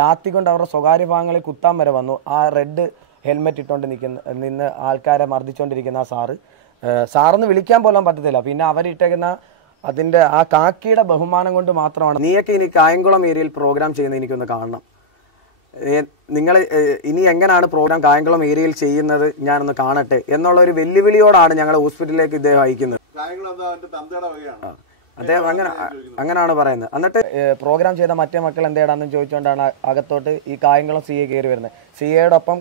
ലാത്തി കൊണ്ട് അവരുടെ സ്വകാര്യ ഭാഗങ്ങളിൽ കുത്താൻ വരെ വന്നു. ആ റെഡ് ഹെൽമെറ്റ് ഇട്ടുകൊണ്ട് നിൽക്കുന്ന നിന്ന് ആൾക്കാരെ മർദ്ദിച്ചുകൊണ്ടിരിക്കുന്ന ആ സാറ്. സാറൊന്ന് വിളിക്കാൻ പോലും പറ്റത്തില്ല. പിന്നെ അവരിട്ടേക്കുന്ന അതിന്റെ ആ കാക്കിയുടെ ബഹുമാനം കൊണ്ട് മാത്രമാണ്. നീയൊക്കെ ഇനി കായംകുളം ഏരിയയിൽ പ്രോഗ്രാം ചെയ്യുന്ന എനിക്കൊന്ന് കാണണം. നിങ്ങൾ ഇനി എങ്ങനെയാണ് പ്രോഗ്രാം കായംകുളം ഏരിയയിൽ ചെയ്യുന്നത് ഞാനൊന്ന് കാണട്ടെ എന്നുള്ള ഒരു വെല്ലുവിളിയോടാണ് ഞങ്ങൾ ഹോസ്പിറ്റലിലേക്ക് ഇദ്ദേഹം അയക്കുന്നത്. അദ്ദേഹം അങ്ങനെ അങ്ങനെയാണ് പറയുന്നത്. എന്നിട്ട് പ്രോഗ്രാം ചെയ്ത മറ്റേ മക്കൾ എന്തേടാന്ന് ചോദിച്ചുകൊണ്ടാണ് അകത്തോട്ട് ഈ കായംകുളം സി എ കയറി വരുന്നത് സി എയോടൊപ്പം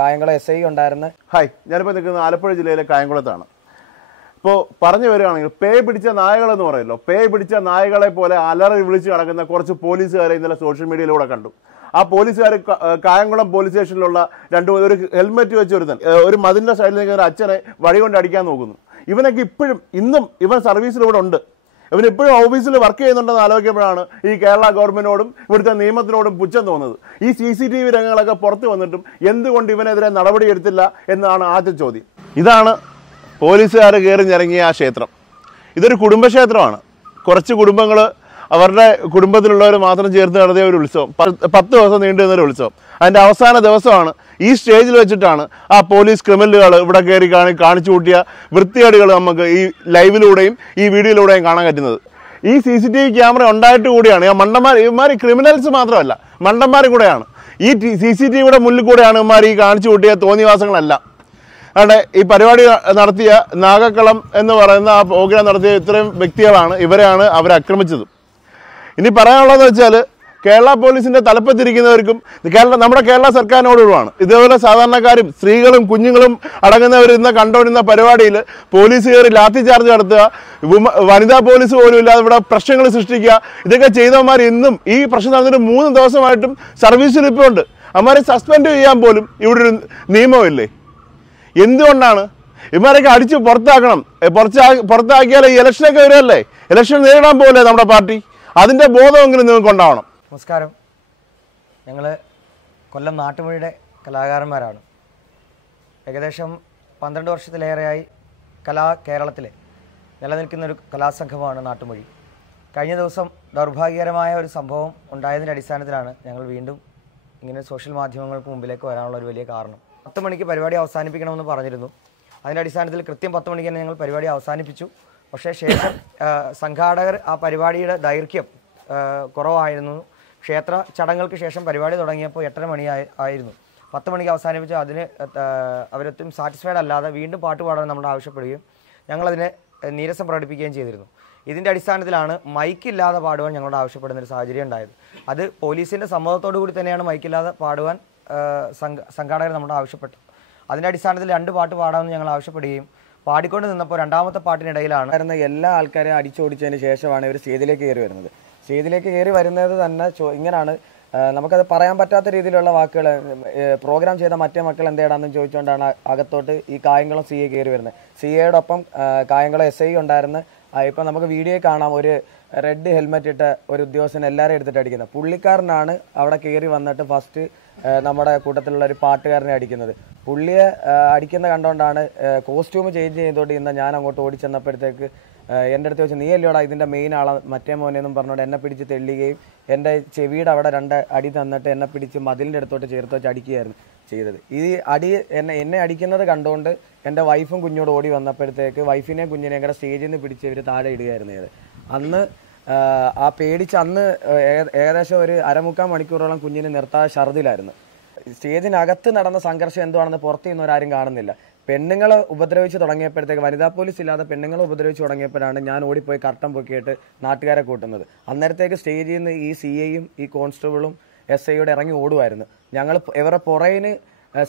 കായംകുളം എസ് ഐ ഉണ്ടായിരുന്നു. ഹായ് ഞാനിപ്പോൾ നിൽക്കുന്നത് ആലപ്പുഴ ജില്ലയിലെ കായംകുളത്താണ്. ഇപ്പോൾ പറഞ്ഞു വരികയാണെങ്കിൽ പേ പിടിച്ച നായകളെന്ന് പറയുമല്ലോ പേ പിടിച്ച നായകളെ പോലെ അലറി വിളിച്ച് നടക്കുന്ന കുറച്ച് പോലീസുകാരെ ഇന്നലെ സോഷ്യൽ മീഡിയയിലൂടെ കണ്ടു. ആ പോലീസുകാർ കായംകുളം പോലീസ് സ്റ്റേഷനിലുള്ള രണ്ട് ഒരു ഹെൽമെറ്റ് വെച്ച് ഒരുത്തൻ ഒരു മതിന്റെ സൈഡിൽ നിൽക്കുന്ന ഒരു അച്ഛനെ വഴി കൊണ്ട് അടിക്കാൻ നോക്കുന്നു. ഇവനൊക്കെ ഇപ്പോഴും ഇന്നും ഇവൻ സർവീസിലൂടെ ഉണ്ട്. ഇവൻ ഇപ്പോഴും ഓഫീസിൽ വർക്ക് ചെയ്യുന്നുണ്ടെന്ന് ആലോചിക്കുമ്പോഴാണ് ഈ കേരള ഗവൺമെന്റിനോടും ഇവിടുത്തെ നിയമത്തിനോടും പുച്ഛം തോന്നുന്നത്. ഈ സി സി ടി വി രംഗങ്ങളൊക്കെ പുറത്തു വന്നിട്ടും എന്തുകൊണ്ട് ഇവനെതിരെ നടപടിയെടുത്തില്ല എന്നാണ് ആദ്യ ചോദ്യം. ഇതാണ് പോലീസുകാർ കയറിഞ്ഞിറങ്ങിയ ആ ക്ഷേത്രം. ഇതൊരു കുടുംബക്ഷേത്രമാണ്. കുറച്ച് കുടുംബങ്ങൾ അവരുടെ കുടുംബത്തിലുള്ളവർ മാത്രം ചേർന്ന് നടത്തിയ ഒരു ഉത്സവം. പത്ത് ദിവസം നീണ്ടു നിന്നൊരു ഉത്സവം. അതിന്റെ അവസാന ദിവസമാണ് ഈ സ്റ്റേജിൽ വെച്ചിട്ടാണ് ആ പോലീസ് ക്രിമിനലുകൾ ഇവിടെ കയറി കാണി കാണിച്ചു കൂട്ടിയ വൃത്തികേടുകൾ നമുക്ക് ഈ ലൈവിലൂടെയും ഈ വീഡിയോയിലൂടെയും കാണാൻ പറ്റുന്നത്. ഈ C C T V camera ഉണ്ടായിട്ട് കൂടിയാണ്. മണ്ടന്മാർ ഇവന്മാർ ക്രിമിനൽസ് മാത്രമല്ല മണ്ടന്മാർ കൂടെയാണ്. ഈ സി സി ടി വിയുടെ മുന്നിൽ കൂടെയാണ് ഇവന്മാർ ഈ കാണിച്ചു കൂട്ടിയ തോന്നിവാസങ്ങളെല്ലാം. അവിടെ ഈ പരിപാടി നടത്തിയ നാഗക്കളം എന്ന് പറയുന്ന ആ പ്രോഗ്രാം നടത്തിയ ഇത്രയും വ്യക്തികളാണ് ഇവരെയാണ് അവർ ആക്രമിച്ചത്. ഇനി പറയാനുള്ളതെന്ന് വെച്ചാൽ കേരള പോലീസിന്റെ തലപ്പത്തിരിക്കുന്നവർക്കും കേരള നമ്മുടെ കേരള സർക്കാരിനോടുമാണ്. ഇതേപോലെ സാധാരണക്കാരും സ്ത്രീകളും കുഞ്ഞുങ്ങളും അടങ്ങുന്നവർ ഇന്ന് കണ്ടുകൊണ്ടിരുന്ന പരിപാടിയിൽ പോലീസ് കയറി ലാത്തി ചാർജ് നടത്തുക വനിതാ പോലീസ് പോലും ഇല്ലാതെ ഇവിടെ പ്രശ്നങ്ങൾ സൃഷ്ടിക്കുക ഇതൊക്കെ ചെയ്തവന്മാർ ഇന്നും ഈ പ്രശ്നം നടന്നിട്ട് മൂന്ന് ദിവസമായിട്ടും സർവീസിൽ ഇപ്പോൾ ഉണ്ട്. അവന്മാരെ സസ്പെൻഡ് ചെയ്യാൻ പോലും ഇവിടെ ഒരു നിയമമില്ലേ? എന്തുകൊണ്ടാണ്? ഇവരൊക്കെ അടിച്ച് പുറത്താക്കണം. പുറത്താ പുറത്താക്കിയാൽ ഈ ഇലക്ഷനൊക്കെ വരുമല്ലേ ഇലക്ഷൻ നേരിടാൻ പോലെ നമ്മുടെ പാർട്ടി? അതിന്റെ ബോധമെങ്കിലും നിങ്ങൾക്ക് ഉണ്ടാവണം നമസ്കാരം. ഞങ്ങൾ കൊല്ലം നാട്ടുമൊഴിയുടെ കലാകാരന്മാരാണ്. ഏകദേശം പന്ത്രണ്ട് വർഷത്തിലേറെയായി കലാ കേരളത്തിലെ നിലനിൽക്കുന്ന ഒരു കലാസംഘമാണ് നാട്ടുമൊഴി കഴിഞ്ഞ ദിവസം ദൗർഭാഗ്യകരമായ ഒരു സംഭവം ഉണ്ടായതിന്റെ അടിസ്ഥാനത്തിലാണ് ഞങ്ങൾ വീണ്ടും ഇങ്ങനെ സോഷ്യൽ മാധ്യമങ്ങൾക്ക് മുമ്പിലേക്ക് വരാനുള്ള ഒരു വലിയ കാരണം. പത്ത് മണിക്ക് പരിപാടി അവസാനിപ്പിക്കണമെന്ന് പറഞ്ഞിരുന്നു. അതിന്റെ അടിസ്ഥാനത്തിൽ കൃത്യം പത്ത് മണിക്ക് തന്നെ ഞങ്ങൾ പരിപാടി അവസാനിപ്പിച്ചു. പക്ഷേ ശേഷം സംഘാടകർ ആ പരിപാടിയുടെ ദൈർഘ്യം കുറവായിരുന്നു. ക്ഷേത്ര ചടങ്ങുകൾക്ക് ശേഷം പരിപാടി തുടങ്ങിയപ്പോൾ എട്ടര മണി ആയി- ആയിരുന്നു. പത്ത് മണിക്ക് അവസാനിപ്പിച്ച് അതിന് അവരൊത്തും സാറ്റിസ്ഫൈഡ് അല്ലാതെ വീണ്ടും പാട്ട് പാടാൻ നമ്മൾ ആവശ്യപ്പെടുകയും ഞങ്ങളതിനെ നീരസം പ്രകടിപ്പിക്കുകയും ചെയ്തിരുന്നു. ഇതിന്റെ അടിസ്ഥാനത്തിലാണ് മൈക്കില്ലാതെ പാടുവാൻ ഞങ്ങളോട് ആവശ്യപ്പെടുന്ന ഒരു സാഹചര്യം ഉണ്ടായത്. അത് പോലീസിന്റെ സമ്മതത്തോടു കൂടി തന്നെയാണ് മൈക്കില്ലാതെ പാടുവാൻ സംഘാടകർ നമ്മളോട് ആവശ്യപ്പെട്ടു അതിന്റെ അടിസ്ഥാനത്തിൽ രണ്ട് പാട്ട് പാടാമെന്ന് ഞങ്ങൾ ആവശ്യപ്പെടുകയും പാടിക്കൊണ്ട് നിന്നപ്പോൾ രണ്ടാമത്തെ പാട്ടിനിടയിലാണ് എല്ലാ ആൾക്കാരെയും അടിച്ചോടിച്ചതിന് ശേഷമാണ് ഇവർ സ്റ്റേജിലേക്ക് കയറി വരുന്നത്. സ്റ്റേജിലേക്ക് കയറി വരുന്നത് തന്നെ ഇങ്ങനെയാണ് നമുക്കത് പറയാൻ പറ്റാത്ത രീതിയിലുള്ള വാക്കുകൾ പ്രോഗ്രാം ചെയ്ത മറ്റേ മക്കൾ എന്തേടാന്നും ചോദിച്ചുകൊണ്ടാണ് അകത്തോട്ട് ഈ കായംകുളം സി എ കയറി വരുന്നത്. സി എയോടൊപ്പം കായംകുളം എസ് ഐ ഉണ്ടായിരുന്നു. ഇപ്പം നമുക്ക് വീഡിയോ കാണാം. ഒരു റെഡ് ഹെൽമെറ്റ് ഇട്ട ഒരു ഉദ്യോഗസ്ഥൻ എല്ലാവരും എടുത്തിട്ട് അടിക്കുന്നത്. പുള്ളിക്കാരനാണ് അവിടെ കയറി വന്നിട്ട് ഫസ്റ്റ് നമ്മുടെ കൂട്ടത്തിലുള്ള ഒരു പാട്ടുകാരനെ അടിക്കുന്നത്. പുള്ളിയെ അടിക്കുന്ന കണ്ടുകൊണ്ടാണ് കോസ്റ്റ്യൂം ചേഞ്ച് ചെയ്തോണ്ട് ഇന്ന് ഞാൻ അങ്ങോട്ട് ഓടി ചെന്നപ്പോഴത്തേക്ക് ഏഹ് എന്റെ അടുത്ത് വെച്ച് നീ അല്ലോടാ ഇതിന്റെ മെയിൻ ആളാ? മറ്റേ മോനെ എന്നും പറഞ്ഞുകൊണ്ട് എന്നെ പിടിച്ച് തെള്ളുകയും എന്റെ ചെവിയുടെ അവിടെ രണ്ട് അടി തന്നിട്ട് എന്നെ പിടിച്ച് മതിലിന്റെ അടുത്തോട്ട് ചേർത്ത് വെച്ച് അടിക്കുകയായിരുന്നു ചെയ്തത്. ഈ അടി എന്നെ എന്നെ അടിക്കുന്നത് കണ്ടുകൊണ്ട് എന്റെ വൈഫും കുഞ്ഞോട് ഓടി വന്നപ്പോഴത്തേക്ക് വൈഫിനെയും കുഞ്ഞിനെയും കൂടെ സ്റ്റേജിൽ നിന്ന് പിടിച്ച് ഇവർ താഴെ ഇടുകയായിരുന്നു ഇത് അന്ന് ആ പേടിച്ച് അന്ന് ഏകദേശം ഒരു അരമുക്കാൽ മണിക്കൂറോളം കുഞ്ഞിനെ നിർത്താതെ ഛർദിലായിരുന്നു. സ്റ്റേജിനകത്ത് നടന്ന സംഘർഷം എന്തുവാണെന്ന് പുറത്തു നിന്നവരാരും കാണുന്നില്ല. പെണ്ണുങ്ങളെ ഉപദ്രവിച്ച് തുടങ്ങിയപ്പോഴത്തേക്ക് വനിതാ പോലീസ് ഇല്ലാതെ പെണ്ണുങ്ങളെ ഉപദ്രവിച്ച് തുടങ്ങിയപ്പോഴാണ് ഞാൻ ഓടിപ്പോയി കർട്ടൻ പൊക്കിയിട്ട് നാട്ടുകാരെ കൂട്ടുന്നത്. അന്നേരത്തേക്ക് സ്റ്റേജിൽ നിന്ന് ഈ സി ഐയും ഈ കോൺസ്റ്റബിളും എസ് ഐയോട് ഇറങ്ങി ഓടുമായിരുന്നു. ഞങ്ങൾ ഇവരുടെ പുറയിന്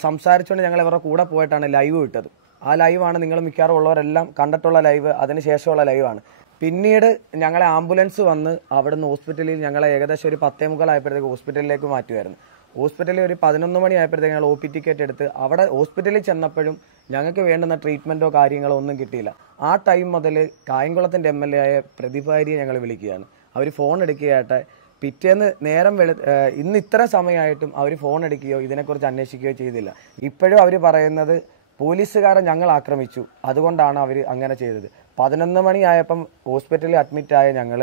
സംസാരിച്ചുകൊണ്ട് ഞങ്ങൾ ഇവരുടെ കൂടെ പോയിട്ടാണ് ലൈവ് ഇട്ടത്. ആ ലൈവാണ് നിങ്ങൾ മിക്കവാറും ഉള്ളവരെല്ലാം കണ്ടിട്ടുള്ള ലൈവ് അതിന് ശേഷമുള്ള ലൈവാണ്. പിന്നീട് ഞങ്ങളെ ആംബുലൻസ് വന്ന് അവിടുന്ന് ഹോസ്പിറ്റലിൽ ഞങ്ങളെ ഏകദേശം ഒരു പത്തേ മുക്കാലായപ്പോഴത്തേക്ക് ഹോസ്പിറ്റലിലേക്ക് മാറ്റുമായിരുന്നു. ഹോസ്പിറ്റലിൽ ഒരു പതിനൊന്ന് മണി ആയപ്പോഴത്തേക്ക് ഞങ്ങൾ ഒ പി ടിക്കറ്റ് എടുത്ത് അവിടെ ഹോസ്പിറ്റലിൽ ചെന്നപ്പോഴും ഞങ്ങൾക്ക് വേണ്ടുന്ന ട്രീറ്റ്മെന്റോ കാര്യങ്ങളോ ഒന്നും കിട്ടിയില്ല. ആ ടൈം മുതൽ കായംകുളത്തിന്റെ എം എൽ എ ആയ പ്രതിഭാരിയെ ഞങ്ങൾ വിളിക്കുകയാണ്. അവർ ഫോൺ എടുക്കുകയാട്ടെ. പിറ്റേന്ന് നേരം വെളു ഇന്ന് ഇത്ര സമയമായിട്ടും അവർ ഫോൺ എടുക്കുകയോ ഇതിനെക്കുറിച്ച് അന്വേഷിക്കുകയോ ചെയ്തില്ല. ഇപ്പോഴും അവർ പറയുന്നത് പോലീസുകാരെ ഞങ്ങൾ ആക്രമിച്ചു. അതുകൊണ്ടാണ് അവർ അങ്ങനെ ചെയ്തത്. പതിനൊന്ന് മണിയായപ്പം ഹോസ്പിറ്റലിൽ അഡ്മിറ്റായ ഞങ്ങൾ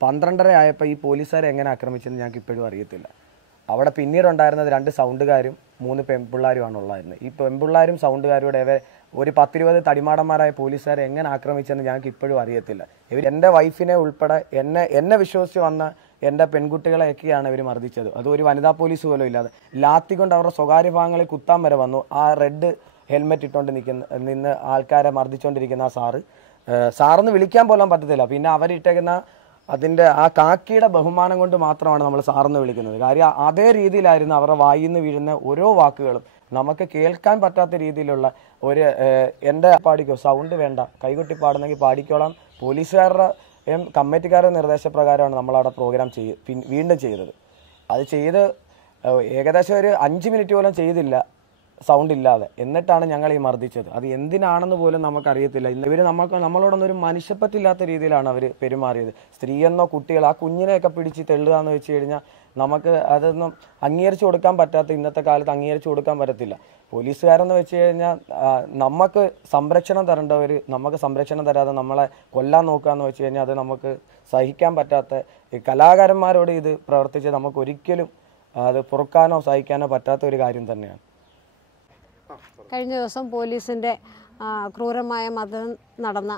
പന്ത്രണ്ടര ആയപ്പോൾ ഈ പോലീസുകാരെ എങ്ങനെ ആക്രമിച്ചെന്ന് ഞങ്ങൾക്ക് ഇപ്പോഴും അറിയത്തില്ല. അവിടെ പിന്നീടുണ്ടായിരുന്നത് രണ്ട് സൗണ്ടുകാരും മൂന്ന് പെൺപിള്ളാരുമാണ് ഉള്ളായിരുന്നത് ഈ പെൺപിള്ളാരും സൗണ്ടുകാരുടെ ഇവർ ഒരു പത്തിരുപത് തടിമാടന്മാരായ പോലീസുകാരെ എങ്ങനെ ആക്രമിച്ചെന്ന് ഞങ്ങൾക്ക് ഇപ്പോഴും അറിയത്തില്ല. ഇവർ എന്റെ വൈഫിനെ ഉൾപ്പെടെ എന്നെ എന്നെ വിശ്വസിച്ച് വന്ന എന്റെ പെൺകുട്ടികളെയൊക്കെയാണ് ഇവർ മർദ്ദിച്ചത്. അത് ഒരു വനിതാ പോലീസ് പോലും ഇല്ലാതെ. ലാത്തി കൊണ്ട് അവരുടെ സ്വകാര്യ ഭാഗങ്ങളിൽ കുത്താൻ വരെ വന്നു. ആ റെഡ് ഹെൽമെറ്റ് ഇട്ടുകൊണ്ട് നിൽക്കുന്ന നിന്ന് ആൾക്കാരെ മർദ്ദിച്ചുകൊണ്ടിരിക്കുന്ന ആ സാറ്. സാറെന്ന് വിളിക്കാൻ പോലും പറ്റത്തില്ല. പിന്നെ അവരിട്ടേക്കുന്ന അതിന്റെ ആ കാക്കിയുടെ ബഹുമാനം കൊണ്ട് മാത്രമാണ് നമ്മൾ സാറെന്ന് വിളിക്കുന്നത്. കാര്യം അതേ രീതിയിലായിരുന്നു അവരുടെ വായിൽ നിന്ന് വീഴുന്ന ഓരോ വാക്കുകളും നമുക്ക് കേൾക്കാൻ പറ്റാത്ത രീതിയിലുള്ള ഒരു എന്റെ പാടിക്കോ സൗണ്ട് വേണ്ട. കൈകൊട്ടി പാടുന്നെങ്കിൽ പാടിക്കോളാം. പോലീസുകാരുടെ എം കമ്മിറ്റിക്കാരുടെ നിർദ്ദേശപ്രകാരമാണ് നമ്മളവിടെ പ്രോഗ്രാം ചെയ്ത് വീണ്ടും ചെയ്തത്. അത് ചെയ്ത് ഏകദേശം ഒരു അഞ്ച് മിനിറ്റ് പോലും ചെയ്തില്ല. സൗണ്ട് ഇല്ലാതെ എന്നിട്ടാണ് ഞങ്ങൾ ഈ മർദ്ദിച്ചത്. അത് എന്തിനാണെന്ന് പോലും നമുക്കറിയത്തില്ല. ഇവർ നമുക്ക് നമ്മളോടൊന്നും ഒരു മനുഷ്യപ്പറ്റില്ലാത്ത രീതിയിലാണ് അവർ പെരുമാറിയത്. സ്ത്രീയെന്നോ കുട്ടികൾ ആ കുഞ്ഞിനെയൊക്കെ പിടിച്ച് തെള്ളുക എന്ന് വെച്ച് കഴിഞ്ഞാൽ നമുക്ക് അതൊന്നും അംഗീകരിച്ചു കൊടുക്കാൻ പറ്റാത്ത ഇന്നത്തെ കാലത്ത് അംഗീകരിച്ചു കൊടുക്കാൻ പറ്റത്തില്ല. പോലീസുകാരെന്ന് വെച്ച് കഴിഞ്ഞാൽ നമുക്ക് സംരക്ഷണം തരേണ്ടവർ നമുക്ക് സംരക്ഷണം തരാതെ നമ്മളെ കൊല്ലാൻ നോക്കുക എന്ന് വെച്ച് കഴിഞ്ഞാൽ അത് നമുക്ക് സഹിക്കാൻ പറ്റാത്ത കലാകാരന്മാരോട് ഇത് പ്രവർത്തിച്ച് നമുക്ക് ഒരിക്കലും അത് പൊറുക്കാനോ സഹിക്കാനോ പറ്റാത്ത ഒരു കാര്യം തന്നെയാണ്. കഴിഞ്ഞ ദിവസം പോലീസിന്റെ ക്രൂരമായ മതം നടന്ന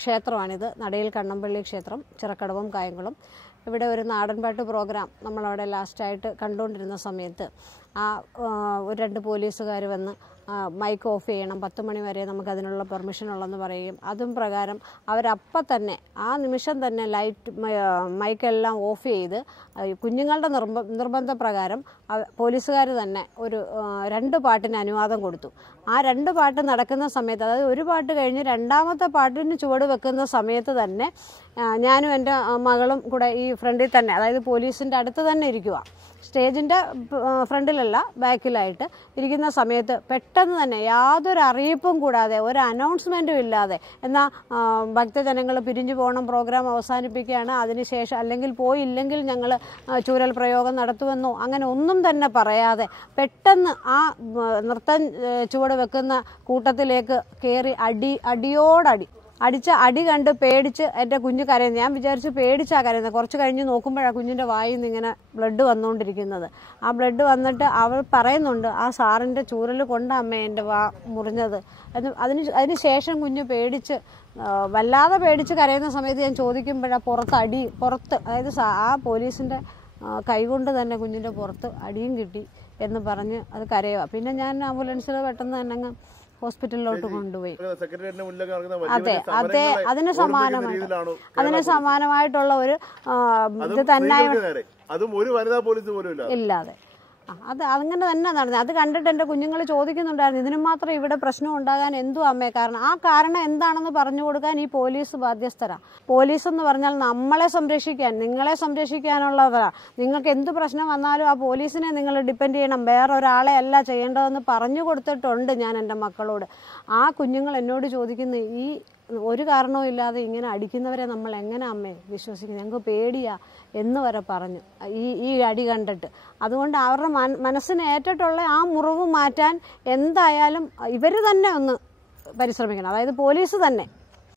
ക്ഷേത്രമാണിത്. നടയിൽ കണ്ണമ്പള്ളി ക്ഷേത്രം ചിറക്കടവും കായംകുളം. ഇവിടെ ഒരു നാടൻപാട്ട് പ്രോഗ്രാം നമ്മളവിടെ ലാസ്റ്റായിട്ട് കണ്ടുകൊണ്ടിരുന്ന സമയത്ത് ഒരു രണ്ട് പോലീസുകാർ വന്ന് മൈക്ക് ഓഫ് ചെയ്യണം. പത്ത് മണി വരെ നമുക്ക് അതിനുള്ള പെർമിഷൻ ഉള്ളെന്ന് പറയുകയും അതും പ്രകാരം അവരപ്പം തന്നെ ആ നിമിഷം തന്നെ ലൈറ്റ് മൈക്കെല്ലാം ഓഫ് ചെയ്ത് കുഞ്ഞുങ്ങളുടെ നിർബ നിർബന്ധ പ്രകാരം പോലീസുകാർ തന്നെ ഒരു രണ്ട് പാട്ടിന് അനുവാദം കൊടുത്തു. ആ രണ്ട് പാട്ട് നടക്കുന്ന സമയത്ത് അതായത് ഒരു പാട്ട് കഴിഞ്ഞ് രണ്ടാമത്തെ പാട്ടിന് ചുവട് വെക്കുന്ന സമയത്ത് തന്നെ ഞാനും എന്റെ മകളും കൂടെ ഈ ഫ്രണ്ടിൽ തന്നെ അതായത് പോലീസിന്റെ അടുത്ത് തന്നെ ഇരിക്കുക സ്റ്റേജിന്റെ ഫ്രണ്ടിലല്ല ബാക്കിലായിട്ട് ഇരിക്കുന്ന സമയത്ത് പെട്ടെന്ന് തന്നെ യാതൊരു അറിയിപ്പും കൂടാതെ ഒരു അനൗൺസ്മെന്റും ഇല്ലാതെ എന്നാൽ ഭക്തജനങ്ങൾ പിരിഞ്ഞു പോകണം പ്രോഗ്രാം അവസാനിപ്പിക്കുകയാണ് അതിനുശേഷം അല്ലെങ്കിൽ പോയില്ലെങ്കിൽ ഞങ്ങൾ ചൂരൽ പ്രയോഗം നടത്തുമെന്നോ അങ്ങനെ ഒന്നും തന്നെ പറയാതെ പെട്ടെന്ന് ആ നൃത്തം ചുവട് വെക്കുന്ന കൂട്ടത്തിലേക്ക് കയറി അടി അടിയോടടി അടിച്ച അടി കണ്ട് പേടിച്ച് എന്റെ കുഞ്ഞ് കരയുന്നത് ഞാൻ വിചാരിച്ചു പേടിച്ചാ കരയുന്നത് കുറച്ച് കഴിഞ്ഞ് നോക്കുമ്പോഴാണ് കുഞ്ഞിന്റെ വായിൽ നിന്ന് ഇങ്ങനെ ബ്ലഡ് വന്നുകൊണ്ടിരിക്കുന്നത് ആ ബ്ലഡ് വന്നിട്ട് അവൾ പറയുന്നുണ്ട് ആ സാറിന്റെ ചൂരൽ കൊണ്ട അമ്മ എന്റെ വാ മുറിഞ്ഞത്. അത് അതിന് അതിന് ശേഷം കുഞ്ഞ് പേടിച്ച് വല്ലാതെ പേടിച്ച് കരയുന്ന സമയത്ത് ഞാൻ ചോദിക്കുമ്പോഴാണ് പുറത്ത് അടി പുറത്ത് അതായത് ആ പോലീസിന്റെ കൈകൊണ്ട് തന്നെ കുഞ്ഞിന്റെ പുറത്ത് അടിയും കിട്ടി എന്ന് പറഞ്ഞ് അത് കരയുക പിന്നെ ഞാൻ ആംബുലൻസിൽ പെട്ടെന്ന് തന്നെ അങ്ങ് ഹോസ്പിറ്റലിലോട്ട് കൊണ്ടുപോയി. അതെ അതെ അതിന് സമാനമായി സമാനമായിട്ട് അതിന് സമാനമായിട്ടുള്ള ഒരു ഇത് തന്നെ അതും ഒരു വനിതാ പോലീസ് പോലും ഇല്ലാതെ. അത് അങ്ങനെ തന്നെ നടന്നത് അത് കണ്ടിട്ട് എന്റെ കുഞ്ഞുങ്ങൾ ചോദിക്കുന്നുണ്ടായിരുന്നു ഇതിനും മാത്രം ഇവിടെ പ്രശ്നം ഉണ്ടാകാൻ എന്തു അമ്മേ? കാരണം ആ കാരണം എന്താണെന്ന് പറഞ്ഞു കൊടുക്കാൻ ഈ പോലീസ് ബാധ്യസ്ഥരാ. പോലീസ് എന്ന് പറഞ്ഞാൽ നമ്മളെ സംരക്ഷിക്കാൻ നിങ്ങളെ സംരക്ഷിക്കാനുള്ളവരാ. നിങ്ങൾക്ക് എന്ത് പ്രശ്നം വന്നാലും ആ പോലീസിനെ നിങ്ങൾ ഡിപ്പെൻഡ് ചെയ്യണം. വേറെ ഒരാളെ അല്ല ചെയ്യേണ്ടതെന്ന് പറഞ്ഞു കൊടുത്തിട്ടുണ്ട് ഞാൻ എന്റെ മക്കളോട്. ആ കുഞ്ഞുങ്ങൾ എന്നോട് ചോദിക്കുന്ന ഈ ഒരു കാരണവും ഇല്ലാതെ ഇങ്ങനെ അടിക്കുന്നവരെ നമ്മൾ എങ്ങനെ അമ്മേ വിശ്വസിക്കും ഞങ്ങൾക്ക് പേടിയാ എന്ന് വരെ പറഞ്ഞു. ഈ ഈ അടി കണ്ടിട്ട്. അതുകൊണ്ട് അവരുടെ മന മനസ്സിന് ഏറ്റിട്ടുള്ള ആ മുറിവ് മാറ്റാൻ എന്തായാലും ഇവർ തന്നെ ഒന്ന് പരിശ്രമിക്കണം. അതായത് പോലീസ് തന്നെ.